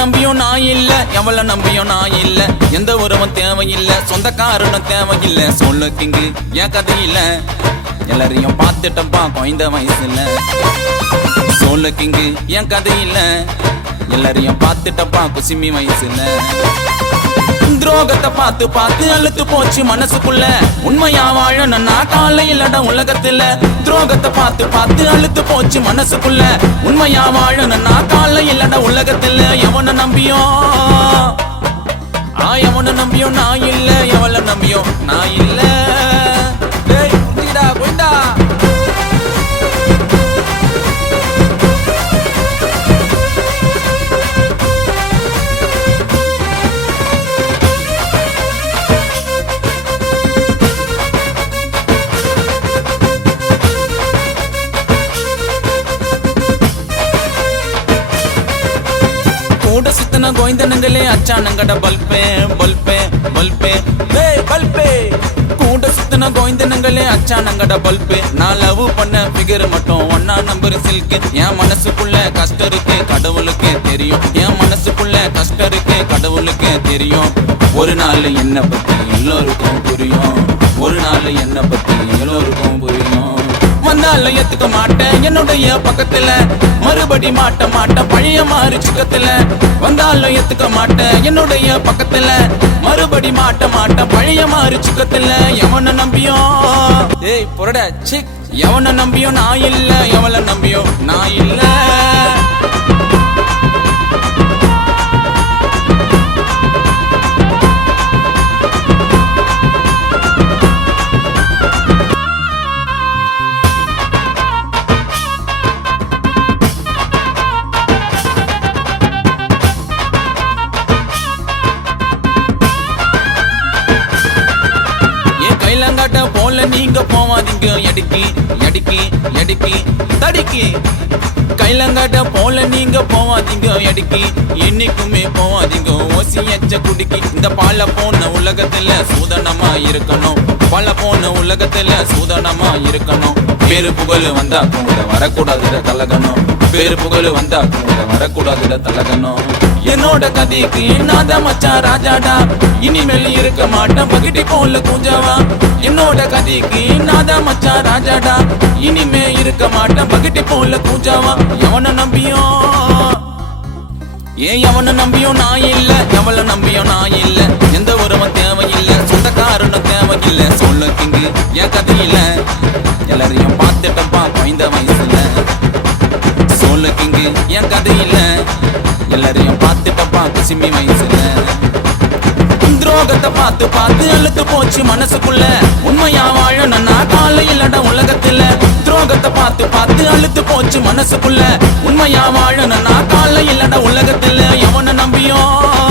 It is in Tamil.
நம்பியும் நான் இல்ல, எவள நம்பியும் நான் இல்ல. எந்த உறவும் தேவையில்லை, சொந்தக்காரனும் தேவையில்லை. சொல்லு கிங்கு என் கதையில எல்லாரையும் பார்த்துட்டப்பா குழந்த வயசுல. சொல்லு கிங்கு என் கதையில எல்லாரையும் பார்த்துட்டப்பா குசிமி வயசுல. துரோகத்தை பார்த்து பார்த்து அழுத்து போச்சு மனசுக்குள்ள. உண்மையா வாழணும்னா காலை இல்லடா உலகத்துல. துரோகத்தை பார்த்து பார்த்து அழுத்து போச்சு மனசுக்குள்ள. உண்மையா வாழணும்னா காலை இல்லடா உலகத்துல. எவனை நம்பியும் எவனை நம்பியும் நான் இல்ல, எவளை நம்பியும் நான் இல்ல. கொண்டா கூட சுத்தன கோயந்தனங்களே அச்சானங்கட பல்பே பல்பே பல்பே பல்பே. கூட சுத்தன கோயந்தனங்களே அச்சானங்கட பல்பே. நான் லவ் பண்ண ஃபிகர் மட்டும் ஒன்னா நம்பர் சில்க்கு. என் மனசுக்குள்ள கஷ்டம் இருக்கு கடவுளுக்கே தெரியும். என் மனசுக்குள்ள கஷ்டம் இருக்கு கடவுளுக்கே தெரியும். ஒரு நாள் என்ன பத்தி எல்லோருக்கும் புரியும். ஒரு நாள் என்ன பத்தி எல்லோருக்கும் புரியும். வந்தாலும் ஏத்துக்க மாட்டேன் என்னுடைய பக்கத்துல. மறுபடி மாட்ட பழைய மாறு சுக்கத்துல. வந்தாலும் ஏத்துக்க மாட்டேன் என்னுடைய பக்கத்துல. மறுபடி மாட்ட பழைய மாறு சுக்கத்துல. எவனை நம்பியும் பொருட சிக் எவனை நம்பியும் நான் இல்ல, எவளை நம்பியும் நான் இல்ல. கைலங்காட்ட போல நீங்க போவாதீங்க எடிக்கி எடிக்கி எடிக்கி தடிக்கி. கைலங்காட்ட போல நீங்க போவாதீங்க எடிக்கி என்னைக்குமே போவாதீங்க ஓசி எச்ச குடிக்கி. இந்த பால போன உலகத்துல சூதனமா இருக்கணும். பல போன உலகத்துல சூதனமா இருக்கணும். பேரு புகழ் வந்தா கூட வரக்கூடாதுட தலகணும். பேரு புகழ் வந்தா கூட வரக்கூடாதுட தலகணும். என்னோட கதைக்கு நாத மச்சான் ராஜாடா. இனிமேல் இருக்க மாட்டேன் பகிட்டி போல கூஞ்சாவா. என்னோட கதைக்கு நாத மச்சான் ராஜாடா. இனிமே இருக்க மாட்டேன் பகிட்டி போல கூஞ்சாவா. எவனை நம்பியும் எவனை நம்பியும் நான் இல்ல, எவளை நம்பியும் நான் இல்ல. எந்த உறவும் தேவையில்லை, சொந்தக்காரனும் தேவையில்லை. சொல்லு கிங்கு என் கதையில எல்லாரையும் பார்த்துட்டப்பா குழந்த வயசுல. சொல்லு கிங்கு என் கதையில எல்லாரையும் பார்த்துட்டப்பா குசிமி வயசுல. துரோகத்தை பார்த்து பார்த்து அழுத்து போச்சு மனசுக்குள்ள. உண்மையா வாழணும்னா காலை இல்லடா உலகத்துல. துரோகத்தை பார்த்து பார்த்து அழுத்து போச்சு மனசுக்குள்ள. உண்மையா வாழணும்னா காலை இல்லடா உலகத்துல. எவனை நம்பியும்